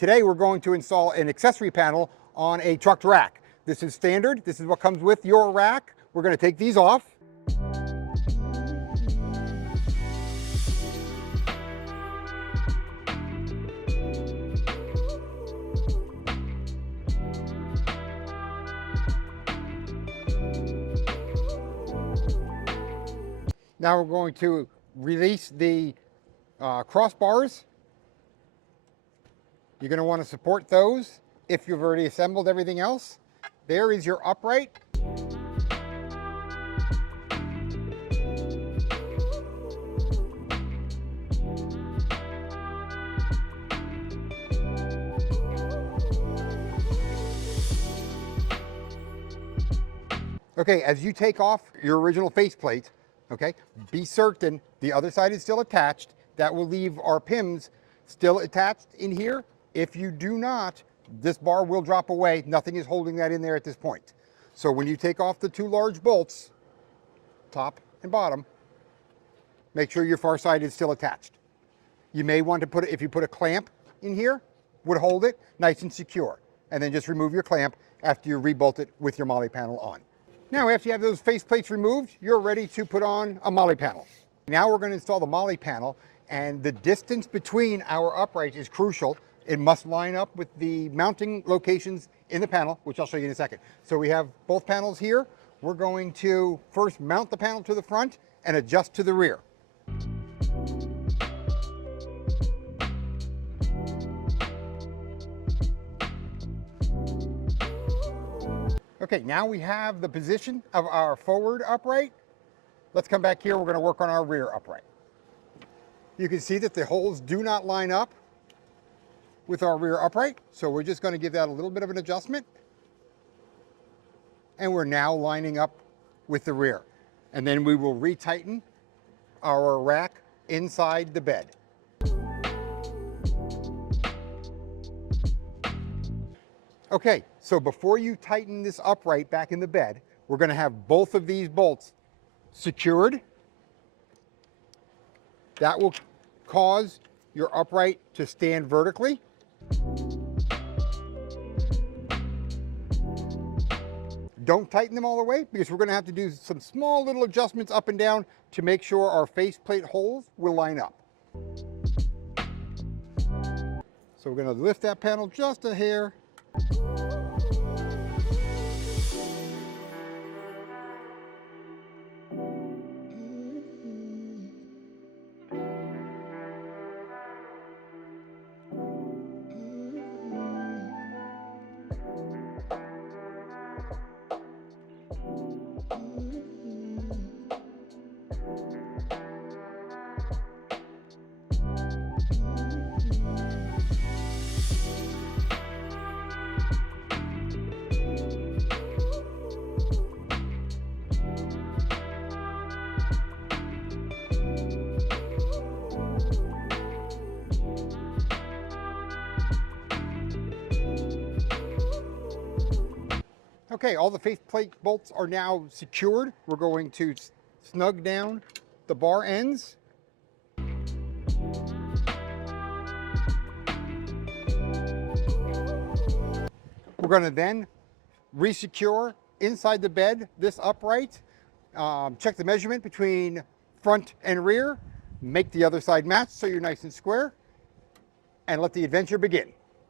Today we're going to install an accessory panel on a truck rack. This is standard. This is what comes with your rack. We're going to take these off. Now we're going to release the crossbars. You're going to want to support those if you've already assembled everything else. There is your upright. Okay, as you take off your original faceplate, okay, be certain the other side is still attached. That will leave our PIMs still attached in here. If you do not, this bar will drop away. Nothing is holding that in there at this point. So when you take off the two large bolts, top and bottom, make sure your far side is still attached. You may want to put it, if you put a clamp in here, would hold it nice and secure. And then just remove your clamp after you rebolt it with your MOLLE panel on. Now, after you have those faceplates removed, you're ready to put on a MOLLE panel. Now we're going to install the MOLLE panel, and the distance between our uprights is crucial. It must line up with the mounting locations in the panel, which I'll show you in a second. So we have both panels here. We're going to first mount the panel to the front and adjust to the rear. Okay, now we have the position of our forward upright. Let's come back here. We're going to work on our rear upright. You can see that the holes do not line up with our rear upright, so we're just going to give that a little bit of an adjustment. And we're now lining up with the rear. And then we will retighten our rack inside the bed. Okay, so before you tighten this upright back in the bed, we're going to have both of these bolts secured. That will cause your upright to stand vertically. Don't tighten them all the way because we're going to have to do some small little adjustments up and down to make sure our faceplate holes will line up. So we're going to lift that panel just a hair. Okay, all the faceplate bolts are now secured. We're going to snug down the bar ends. We're going to then resecure inside the bed this upright. Check the measurement between front and rear. Make the other side match so you're nice and square. And let the adventure begin.